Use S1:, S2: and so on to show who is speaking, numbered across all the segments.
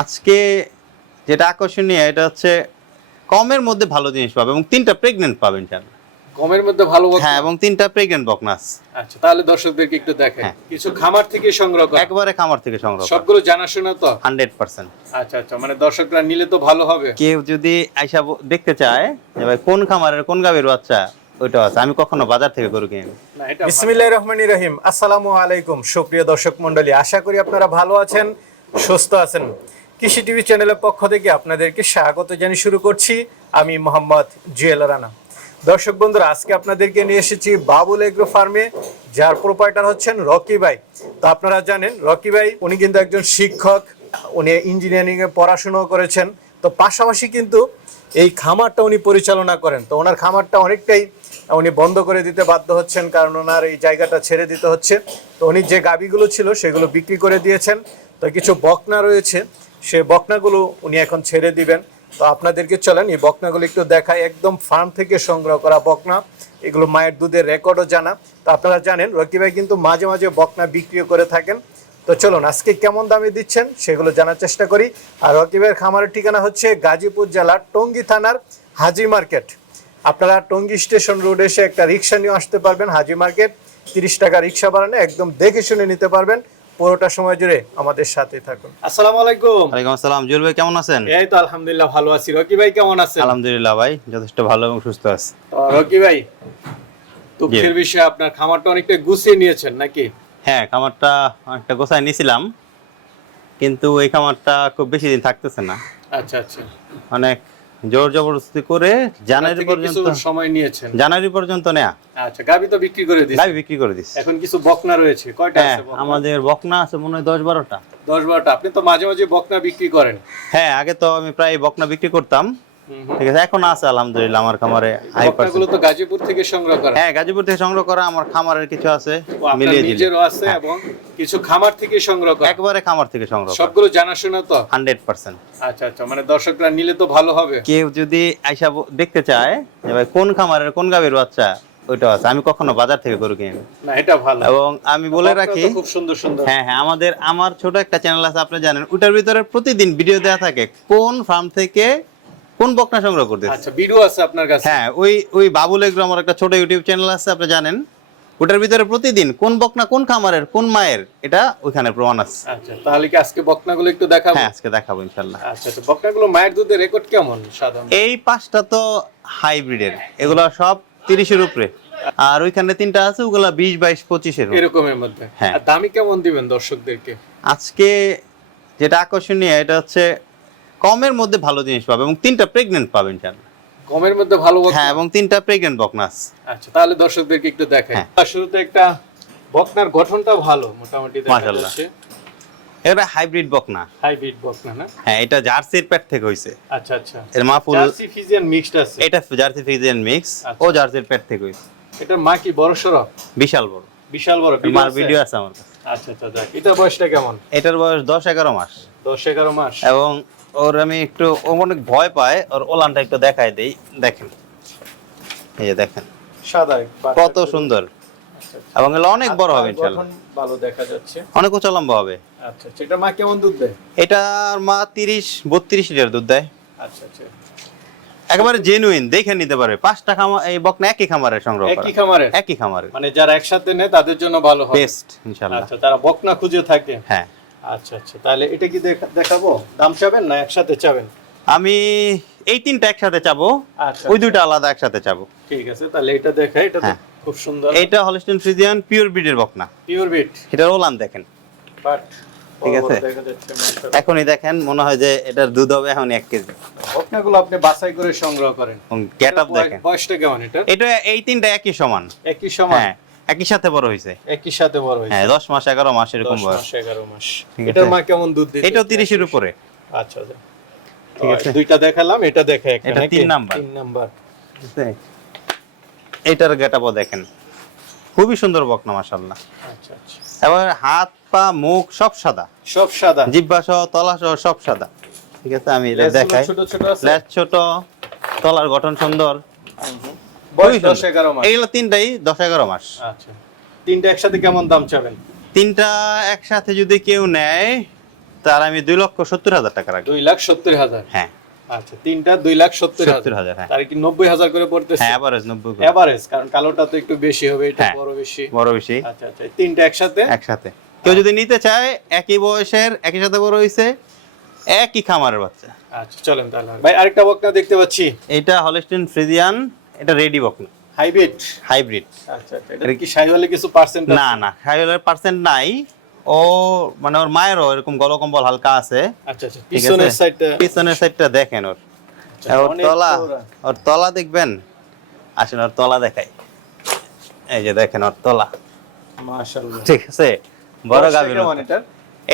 S1: আজকে যেটা আকর্ষণীয় এটা হচ্ছে কমের মধ্যে ভালো জিনিস পাবে এবং তিনটা প্রেগনেন্ট পাবেন ইনশাআল্লাহ।
S2: কমের মধ্যে ভালো?
S1: হ্যাঁ এবং তিনটা প্রেগনেন্ট বকনাস।
S2: আচ্ছা তাহলে দর্শকদেরকে একটু দেখেন
S1: হ্যাঁ।
S2: কিছু খামার থেকে সংগ্রহ করা?
S1: একবারে খামার থেকে সংগ্রহ
S2: সবগুলো জানাশোনা তো?
S1: Hundred percent.
S2: আচ্ছা আচ্ছা মানে দর্শকরা নিলে তো ভালো হবে।
S1: কেউ যদি আইসা দেখতে চায় যে ভাই কোন খামারের কোন গাভীর বাচ্চা ওইটা আছে। আমি কখনো বাজার থেকে গরু কিনি না।
S2: না এটা
S3: বিসমিল্লাহ রহমানির রহিম। আসসালামু আলাইকুম সুপ্রিয় দর্শক মণ্ডলী। আশা করি আপনারা ভালো আছেন। সুস্থ আছেন। কৃষি টিভি চ্যানেলের পক্ষ থেকে আপনাদেরকে স্বাগত জানিয়ে শুরু করছি। আমি মোহাম্মদ জুয়েল রানা। দর্শক বন্ধুরা, আজকে আপনাদেরকে নিয়ে এসেছি বাবুল এগ্রো ফার্মে, যার প্রোপাইটার হচ্ছেন রকি ভাই। তো আপনারা জানেন, রকি ভাই, উনি কিন্তু একজন শিক্ষক, উনি ইঞ্জিনিয়ারিং এ পড়াশুনো করেছেন। তো পাশাপাশি কিন্তু এই খামারটা উনি পরিচালনা করেন। তো ওনার খামারটা অনেকটাই উনি বন্ধ করে দিতে বাধ্য হচ্ছেন, কারণ ওনার এই জায়গাটা ছেড়ে দিতে হচ্ছে। তো উনি যে গাবিগুলো ছিল, সেগুলো বিক্রি করে দিয়েছেন। তো কিছু বকনা রয়েছে। সে বকনাগুলো উনি এখন ছেড়ে দিবেন। তো আপনাদেরকে চলেন, এই বকনাগুলো একটু দেখায় একদম ফার্ম থেকে সংগ্রহ করা বকনা। এগুলো মায়ের দুধের রেকর্ডও জানা। তো আপনারা জানেন, রকি ভাই কিন্তু মাঝে মাঝে বকনা বিক্রিও করে থাকেন। তো চলুন, আজকে কেমন দামে দিচ্ছেন সেগুলো জানার চেষ্টা করি। আর রকিবের খামারের ঠিকানা হচ্ছে গাজীপুর জেলার টঙ্গী থানার হাজি মার্কেট। আপনারা টঙ্গী স্টেশন রোড এসে একটা রিক্সা নিয়ে আসতে পারবেন, হাজি মার্কেট। তিরিশ টাকা রিক্সা বাড়ানো একদম দেখে শুনে নিতে পারবেন। পুরোটা সময় জুড়ে আমাদের সাথে থাকুন।
S2: আসসালামু আলাইকুম।
S1: ওয়ালাইকুম আসসালাম। জুয়েল ভাই কেমন আছেন?
S2: এই তো আলহামদুলিল্লাহ ভালো আছি। রকি ভাই কেমন আছেন?
S1: আলহামদুলিল্লাহ ভাই যথেষ্ট ভালো এবং সুস্থ আছে।
S2: রকি ভাই দুঃখের বিষয়ে আপনার খামারটা অনেকটা গুছিয়ে নিয়েছেন নাকি?
S1: হ্যাঁ খামারটা অনেকটা গোছায় নিয়েছিলাম কিন্তু এই খামারটা খুব বেশি দিন থাকতেছে না।
S2: আচ্ছা আচ্ছা।
S1: অনেক জোর জবরদস্তি করে জানুয়ারি পর্যন্ত
S2: সময় নিয়েছেন।
S1: জানুয়ারি পর্যন্ত নেয়া।
S2: আচ্ছা গাবি তো বিক্রি করে দিছি
S1: গাবি বিক্রি করে দিস
S2: এখন কিছু বকনা রয়েছে। কয়টা
S1: হ্যাঁ
S2: আছে?
S1: আমাদের বকনা আছে মনে হয় দশ বারোটা।
S2: দশ বারোটা। আপনি তো মাঝে মাঝে বকনা বিক্রি করেন।
S1: হ্যাঁ আগে তো আমি প্রায় বকনা বিক্রি করতাম। ঠিক আছে এখন আছে আলহামদুলিল্লাহ আমার খামারে হাই
S2: বকনাগুলো তো গাজীপুর থেকে সংগ্রহ করা।
S1: হ্যাঁ গাজীপুর থেকে সংগ্রহ করা আমার খামারের কিছু আছে মিলিয়ে
S2: নিজেরও আছে
S1: হ্যাঁ।
S2: এবং কিছু খামার থেকে সংগ্রহ করা।
S1: একবারে খামার থেকে সংগ্রহ
S2: সবগুলো জানাশোনা তো?
S1: Hundred percent.
S2: আচ্ছা আচ্ছা মানে দর্শকরা নিলে তো ভালো হবে।
S1: কেউ যদি আইসা দেখতে চায় যে ভাই কোন খামারের কোন গাভীর বাচ্চা ওইটা আছে। আমি কখনো বাজার থেকে গরু কিনি। না
S2: এটা ভালো।
S1: এবং আমি বলে রাখি
S2: খুব সুন্দর সুন্দর।
S1: হ্যাঁ হ্যাঁ আমাদের আমার ছোট একটা চ্যানেল আছে আপনি জানেন ওটার ভিতরে প্রতিদিন ভিডিও দেওয়া থাকে কোন ফার্ম থেকে কোন বকনা সংগ্রহ করতেছে
S2: আচ্ছা ভিডিও আছে আপনার কাছে।
S1: হ্যাঁ ওই ওই বাবুল এগ্রো আমার একটা ছোট ইউটিউব চ্যানেল আছে আপনি জানেন। ওটার ভিতরে প্রতিদিন কোন বকনা কোন খামারের কোন মায়ের এটা ওইখানে প্রমাণ আছে।
S2: আচ্ছা তাহলে কি আজকে বকনাগুলো একটু দেখাবো?
S1: হ্যাঁ আজকে দেখাবো ইনশাল্লাহ।
S2: আচ্ছা আচ্ছা বকনাগুলো মায়ের দুধের রেকর্ড কেমন সাধারণ
S1: এই পাঁচটা তো হাইব্রিডের এগুলো সব তিরিশের উপরে। আর ওইখানে তিনটা আছে ওগুলা বিশ বাইশ পঁচিশের
S2: এরকমের মধ্যে।
S1: হ্যাঁ।
S2: দামি কেমন দিবেন দর্শকদেরকে?
S1: আজকে যেটা আকর্ষণীয় এটা হচ্ছে কমের মধ্যে ভালো জিনিস পাবে এবং তিনটা প্রেগনেন্ট পাবেন ইনশাল্লাহ
S2: কমের মধ্যে ভালো
S1: হ্যাঁ এবং তিনটা প্রেগনেন্ট বকনাস
S2: আচ্ছা তাহলে দর্শকদেরকে একটু দেখাই।
S1: হ্যাঁ।
S2: শুরুতে একটা বকনার গঠনটা ভালো মোটামুটি দেখা
S1: মাশাআল্লাহ।
S2: যাচ্ছে।
S1: এটা হাইব্রিড বকনা।
S2: হাইব্রিড বকনা না?
S1: হ্যাঁ এটা জার্সির প্যাট থেকে হয়েছে।
S2: আচ্ছা আচ্ছা।
S1: এর মা ফুল
S2: জার্সি ফিজিয়ান মিক্সড আছে।
S1: এটা জার্সি ফ্রিজিয়ান মিক্স
S2: আচ্ছা।
S1: ও জার্সির প্যাট থেকে হয়েছে।
S2: এটার মা কি বড় সড়ো
S1: বিশাল বড়।
S2: বিশাল বড়
S1: এর মার ভিডিও আছে? আমার কাছে।
S2: আচ্ছা আচ্ছা যাক। এটা বয়সটা কেমন?
S1: এটার বয়স দশ এগারো মাস।
S2: দশ এগারো মাস।
S1: এবং ওর আমি একটু ও অনেক ভয় পায় ওর ওলানটা একটু দেখাই দেই। দেখেন। এই যে দেখেন।
S2: সাদা
S1: কত সুন্দর।
S2: আচ্ছা, আচ্ছা।
S1: এবং এগুলো অনেক বড় হবে ইনশাল্লাহ
S2: গঠন ভালো দেখা যাচ্ছে।
S1: অনেক উঁচা লম্বা হবে।
S2: আচ্ছা আচ্ছা। এটা মা কেমন দুধ দেয়?
S1: এটার মা তিরিশ বত্রিশ লিটার দুধ দেয়।
S2: আচ্ছা আচ্ছা।
S1: একেবারে জেনুইন দেখে নিতে পারবে। পাঁচটা খামার এই বকনা একই খামারে সংগ্রহ করা।
S2: একই খামারে?
S1: একই খামারে।
S2: মানে যারা একসাথে নেয় তাদের জন্য ভালো হবে।
S1: বেস্ট ইনশাল্লাহ
S2: আচ্ছা তারা বকনা খুঁজে থাকে।
S1: হ্যাঁ।
S2: আচ্ছা আচ্ছা। তাহলে এটা কি দেখা- দেখাবো? দাম চাবেন না একসাথে চাবেন?
S1: আমি এই তিনটা একসাথে চাবো।
S2: আচ্ছা
S1: ওই দুইটা আলাদা একসাথে চাবো।
S2: ঠিক আছে তাহলে এটা দেখাই এটা
S1: হ্যাঁ।
S2: খুব সুন্দর।
S1: এইটা হলস্টেন ফ্রিজিয়ান পিওর ব্রিডের বকনা।
S2: পিওর বিট
S1: এটার ওলান দেখেন।
S2: বাট
S1: ঠিক আছে। এখনই দেখেন মনে হয় যে এটার দুধ হবে এখন এক কেজি।
S2: বকনাগুলো আপনি বাছাই করে সংগ্রহ করেন।
S1: গেট আপ দেখেন।
S2: বয়সটা কেমন এটা?
S1: এটা এই তিনটা একই সমান।
S2: একই সময়
S1: হ্যাঁ। একই সাথে বড় হয়েছে
S2: একই সাথে বড় হয়েছে
S1: হ্যাঁ দশ মাস এগারো মাস এরকম বয়স।
S2: মাস এগারো মাস। এটার মা কেমন দুধ দিচ্ছে
S1: এটাও তিরিশের উপরে।
S2: আচ্ছা আচ্ছা।
S1: ঠিক আছে।
S2: দুইটা দেখালাম এটা দেখে একটা
S1: এটা তিন নাম্বার।
S2: তিন নাম্বার।
S1: বুঝছে? এইটার গেট আপও দেখেন। খুবই সুন্দর বকনা মাসাল্লাহ
S2: আচ্ছা আচ্ছা।
S1: এবার হাত পা মুখ সব সাদা।
S2: সব সাদা।
S1: জিব্বা সহ তলা সহ সব সাদা। ঠিক আছে আমি এটা দেখাই।
S2: ছোট ছোট আছে?
S1: ছোট তলার গঠন সুন্দর। এইগুলো তিনটাই দশ এগারো মাস।
S2: আচ্ছা। তিনটা একসাথে কেমন দাম চাবেন?
S1: তিনটা একসাথে যদি কেউ নেয় তার আমি দুই লক্ষ সত্তর হাজার টাকা রাখব।
S2: দুই লাখ সত্তর হাজার?
S1: হ্যাঁ।
S2: আচ্ছা তিনটা দুই লাখ সত্তর হাজার।
S1: হ্যাঁ।
S2: তার কি নব্বই হাজার করে পড়তেছে?
S1: হ্যাঁ নব্বই
S2: এভারেজ কারণ কালোটা তো একটু বেশি হবে এটা
S1: হ্যাঁ।
S2: বড় বেশি।
S1: বড় বেশি।
S2: আচ্ছা আচ্ছা তিনটা একসাথে?
S1: একসাথে। কেউ যদি নিতে চায় একই বয়সের একই সাথে বড় হয়েছে একই খামারের বাচ্চা।
S2: আচ্ছা চলেন তাহলে। ভাই আরেকটা বকনা দেখতে পাচ্ছি।
S1: এটা হলস্টিন ফ্রিজিয়ান এটা রেডি বকনা।
S2: হাইব্রিড
S1: হাইব্রিড
S2: আচ্ছা আচ্ছা এটা কি কিছু পার্সেন্ট
S1: না না পার্সেন্ট নাই। ও মানে ওর মায়েরও এরকম গলকম্বল হালকা আছে।
S2: আচ্ছা আচ্ছা পিছনের সাইডটা
S1: পিছনের সাইডটা দেখেন ওর।
S2: আচ্ছা,
S1: ওর তলা ওর তলা দেখবেন? আসেন ওর তলা দেখাই। এই যে দেখেন ওর তলা।
S2: মাশাআল্লাহ।
S1: ঠিক আছে? বড় গাভীর
S2: এটা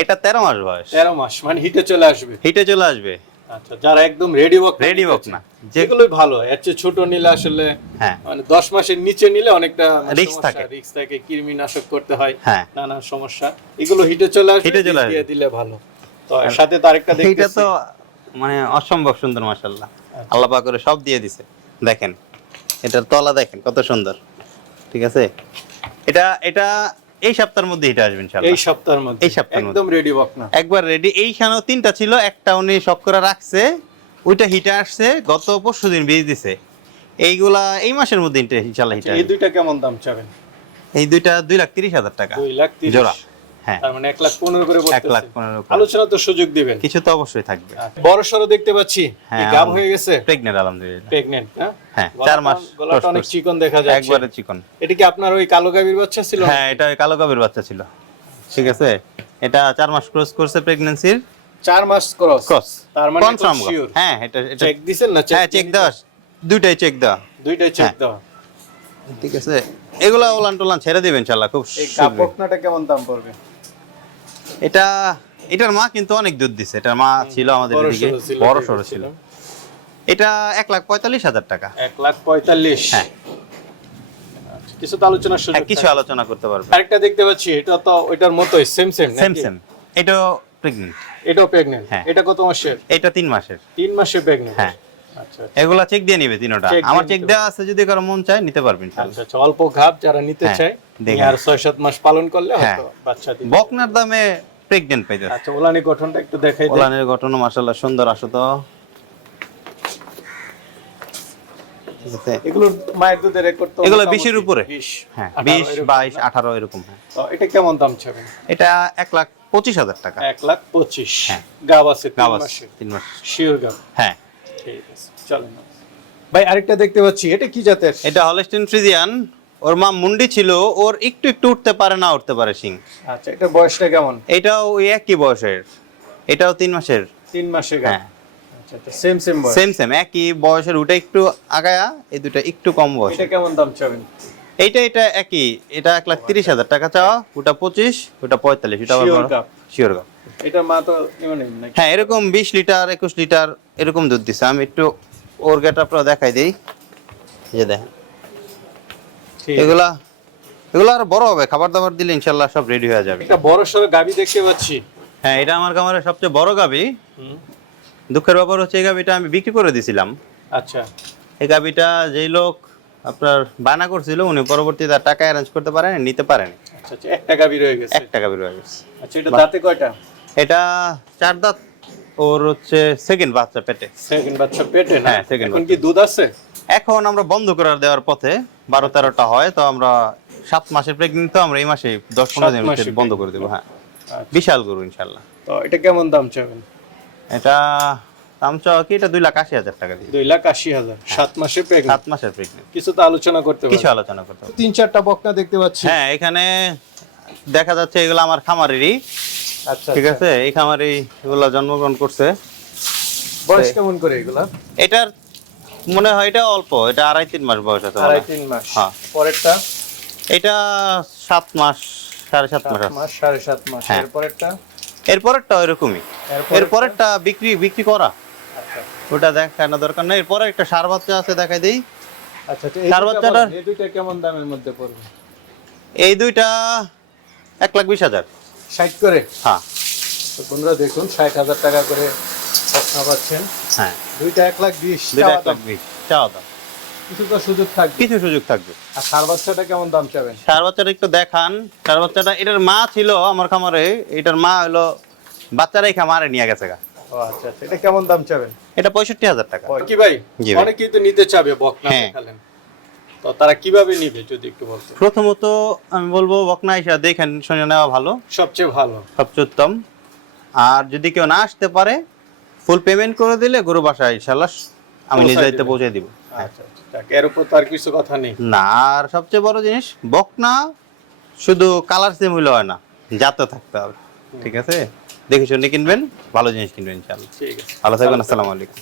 S1: এটা তেরো মাস বয়স।
S2: 13 মাস মানে হিটে চলে আসবে।
S1: হিটে চলে আসবে।
S2: আচ্ছা যারা একদম রেডি বক
S1: রেডি না।
S2: যেগুলোই ভালো। এর চেয়ে ছোট নিলে আসলে
S1: হ্যাঁ।
S2: মানে 10 মাসের নিচে নিলে অনেকটা
S1: Risk থাকে।
S2: রিস্ক থাকে কৃমিনাশক করতে হয়
S1: হ্যাঁ।
S2: নানা সমস্যা। এগুলো হিটে চলে আসবে
S1: হিটে চলে
S2: দিয়ে দিলে ভালো। তো এর সাথে তো আরেকটা
S1: এইটা
S2: দেখতেছি
S1: তো মানে অসম্ভব সুন্দর মাশাল্লাহ
S2: আচ্ছা।
S1: আল্লাহ পাক করে সব দিয়ে দিছে। দেখেন এটার তলা দেখেন কত সুন্দর। ঠিক আছে? এটা এটা এই সপ্তাহের মধ্যে এটা আসবে ইনশাআল্লাহ।
S2: এই সপ্তাহের মধ্যে।
S1: এই সপ্তাহের
S2: একদম রেডি বকনা।
S1: একবার রেডি এইখানেও তিনটা ছিল একটা উনি শক করে রাখছে ওইটা হিটে আসছে গত পরশু দিন বীজ দিছে। এইগুলা এই মাসের মধ্যে ইনশাআল্লাহ হিটে
S2: এই দুইটা কেমন দাম চাবেন?
S1: এই দুইটা দুই লাখ তিরিশ হাজার টাকা।
S2: দুই লাখ
S1: জোড়া।
S2: তার মানে এক লাখ পনেরো করে
S1: এক লাখ পনেরো
S2: আলোচনা তো সুযোগ দিবেন।
S1: কিছু তো অবশ্যই থাকবে।
S2: বড় সড়ো দেখতে পাচ্ছি।
S1: হ্যাঁ,
S2: গাব হয়ে গেছে।
S1: প্রেগনেন্ট আলহামদুলিল্লাহ।
S2: প্রেগনেন্ট হ্যাঁ?
S1: হ্যাঁ চার মাস
S2: গলাটা অনেক চিকন দেখা যাচ্ছে।
S1: একবারে চিকন।
S2: এটা কি আপনার ওই কালো গাভীর বাচ্চা ছিল?
S1: হ্যাঁ এটা ওই কালো গাভীর বাচ্চা ছিল। ঠিক আছে? এটা চার মাস ক্রস করছে প্রেগন্যান্সির
S2: চার মাস ক্রস
S1: ক্রস
S2: তার মানে
S1: কনফার্ম হ্যাঁ এটা
S2: চেক দিছেন না?
S1: হ্যাঁ চেক দেওয়া। দুইটাই চেক দেওয়া।
S2: দুইটাই চেক
S1: হ্যাঁ।
S2: দাও
S1: ঠিক আছে। এগুলা ওলান টোলান ছেড়ে দিবেন ইনশাআল্লাহ খুব
S2: এই কেমন দাম পড়বে?
S1: এটা এটার মা কিন্তু অনেক দুধ দিছে এটার মা ছিল আমাদের
S2: ছিল,
S1: বড় সড়ো
S2: ছিল।
S1: এটা এক লাখ পঁয়তাল্লিশ হাজার টাকা।
S2: এক লাখ পঁয়তাল্লিশ।
S1: হ্যাঁ।
S2: আচ্ছা, কিছু তো আলোচনার সুযোগ
S1: হ্যাঁ কিছু আলোচনা করতে পারবে।
S2: আরেকটা দেখতে পাচ্ছি এটা তো ওইটার মতোই সেম সেম
S1: সেম সেম এটাও প্রেগনেন্ট
S2: এটাও প্রেগনেন্ট
S1: হ্যাঁ।
S2: এটা কত মাসের?
S1: এটা তিন মাসের।
S2: তিন মাসের প্রেগনেন্ট
S1: হ্যাঁ। এগুলা চেক দিয়ে নিবে তিনোটা। আমার চেক দেওয়া আছে যদি কারও মন চায় নিতে পারবেন
S2: আচ্ছা আচ্ছা। অল্প ঘাপ যারা নিতে
S1: হ্যাঁ,
S2: চায়
S1: দেখেন।
S2: আর ছয় সাত মাস পালন করলে
S1: হ্যাঁ।
S2: হয়তো বাচ্চা দিবে
S1: বকনার দামে প্রেগনেন্ট পাইতে
S2: আচ্ছা ওলানি গঠনটা একটু দেখাই দেন
S1: ওলানের ঘটনা মাশাআল্লাহ সুন্দর আসো তো। ঠিক
S2: মায়ের দুধের রেকর্ড তো
S1: এগুলো
S2: মোটামুটি
S1: 20 উপরে।
S2: 20,
S1: হ্যাঁ
S2: 18
S1: বিশ
S2: এরকম।
S1: বাইশ আঠারো এরকম
S2: তো এটা কেমন দাম চাবেন?
S1: এটা এক লাখ পঁচিশ হাজার টাকা।
S2: এক লাখ পঁচিশ।
S1: হ্যাঁ।
S2: গাব আছে তিন মাসে
S1: তিন মাস
S2: শিওর গাব।
S1: হ্যাঁ।
S2: ঠিক আছে চলেন ভাই আরেকটা দেখতে পাচ্ছি এটা কি জাতের?
S1: এটা হলস্টিন ফ্রিজিয়ান ওর মা মুন্ডি ছিল ওর একটু একটু উঠতে পারে না উঠতে পারে সিং
S2: আচ্ছা। এটা বয়সটা কেমন?
S1: এটাও ওই একই বয়সের। এটাও তিন মাসের।
S2: তিন মাসের
S1: হ্যাঁ।
S2: সেম সেম বয়স।
S1: সেম সেম একই বয়সের ওটা একটু আগায়া এই দুটা একটু কম বয়স
S2: এটা কেমন দাম চাবেন?
S1: এইটা এটা একই। এটা এক লাখ তিরিশ হাজার টাকা চাওয়া ওটা পঁচিশ ওটা পঁয়তাল্লিশ ওটা শিওর কাপ
S2: এটা মা তো
S1: হ্যাঁ এরকম বিশ লিটার একুশ লিটার এরকম দুধ দিছে। আমি একটু ওর গেট আপনারা দেখাই দিই। যে দেখেন। এগুলা এগুলো আর বড় হবে। খাবার দাবার দিলে ইনশাল্লাহ সব রেডি হয়ে যাবে।
S2: একটা বড় সড়ো গাবি দেখতে পাচ্ছি।
S1: হ্যাঁ এটা আমার খামারের সবচেয়ে বড় গাবি। দুঃখের ব্যাপার হচ্ছে এই গাবিটা আমি বিক্রি করে দিছিলাম।
S2: আচ্ছা।
S1: এই গাবিটা যেই লোক আপনার বায়না করছিল উনি পরবর্তীতে আর টাকা অ্যারেঞ্জ করতে পারেন নিতে পারেন।
S2: আচ্ছা আচ্ছা একটা রয়ে গেছে।
S1: গেছে।
S2: আচ্ছা এটা দাঁতে কয়টা?
S1: এটা চার দাঁত ওর হচ্ছে সেকেন্ড বাচ্চা পেটে।
S2: সেকেন্ড বাচ্চা পেটে
S1: হ্যাঁ, second
S2: এখন কি দুধ আছে?
S1: এখন আমরা বন্ধ করার দেওয়ার পথে বারো তেরোটা হয় তো আমরা সাত মাসের প্রেগনেন্ট তো আমরা এই মাসে দশ পনেরো মধ্যে বন্ধ করে দেবো হ্যাঁ। বিশাল গরু ইনশাল্লাহ।
S2: তো এটা কেমন দাম চাবেন?
S1: এটা দাম চাওয়া এটা দুই লাখ আশি হাজার টাকা
S2: দুই লাখ আশি হাজার। সাত মাসে প্রেগনেন্ট
S1: সাত মাসের প্রেগনেন্ট
S2: কিছু তো আলোচনা করতে
S1: কিছু আলোচনা করতে
S2: তিন চারটা বকনা দেখতে পাচ্ছি।
S1: হ্যাঁ এখানে দেখা যাচ্ছে এগুলো আমার খামারেরই।
S2: আচ্ছা
S1: ঠিক আছে? এই খামারেই এগুলো জন্মগ্রহণ করছে।
S2: বয়স কেমন করে এগুলা?
S1: এটার মনে হয় এটা অল্প এটা আড়াই তিন মাস বয়স আছে
S2: আড়াই তিন মাস।
S1: হ্যাঁ।
S2: পরেরটা?
S1: এটা সাত মাস সাড়ে সাত মাস।
S2: মাস সাড়ে সাত মাস।
S1: হ্যাঁ।
S2: এরপরেরটা?
S1: এরপরেরটা ওইরকমই?
S2: এরপরেরটা
S1: বিক্রি বিক্রি করা। ওটা দেখানো দরকার নেই। এরপরে একটা সার বাচ্চা আছে দেখাই দিই।
S2: আচ্ছা দুইটা
S1: বাচ্চাটার-
S2: এই দুইটা কেমন দামের মধ্যে পড়বে?
S1: এই দুইটা এক লাখ বিশ হাজার।
S2: ষাট করে?
S1: হ্যাঁ।
S2: তো বন্ধুরা দেখুন ষাট হাজার টাকা করে পাচ্ছেন।
S1: হ্যাঁ।
S2: দুইটা এক লাখ বিশ
S1: দুইটা এক লাখ। বিশ চাওয়া দাম।
S2: কিছু তো সুযোগ থাকবে।
S1: কিছু সুযোগ থাকবে।
S2: আর সার বাচ্চাটা কেমন দাম চাবেন?
S1: সার বাচ্চাটা একটু দেখান। সার বাচ্চাটা এটার মা ছিল আমার খামারে এটার মা হলো বাচ্চারা এই খামারে নিয়ে গেছে গা।
S3: ও আচ্ছা আচ্ছা। এটা কেমন দাম চাবেন?
S1: এটা পঁয়ষট্টি হাজার টাকা।
S2: কি ভাই? অনেকেই তো নিতে চাবে বকনা
S1: হ্যাঁ।
S2: দেখালেন। তো তারা কীভাবে নিবে যদি একটু
S1: প্রথমত আমি বলব বকনা হিসাবে দেখেন শুনে নেওয়া ভালো।
S2: সবচেয়ে ভালো।
S1: সবচেয়ে উত্তম। আর যদি কেউ না আসতে পারে ফুল পেমেন্ট করে দিলে গরু বাসায় ইনশাল্লাহ আমি নিজে দায়িত্বে পৌঁছে দিব।
S2: আচ্ছা যাক, এর উপর তো আর কিছু কথা নেই।
S1: না আর সবচেয়ে বড় জিনিস বকনা শুধু কালার সেম হইলে হয় না যাতে থাকতে হবে। ঠিক আছে? দেখে শুনে কিনবেন ভালো জিনিস কিনবেন ইনশাল্লাহ
S2: ঠিক আছে।
S1: ভালো থাকবেন আসসালামু আলাইকুম।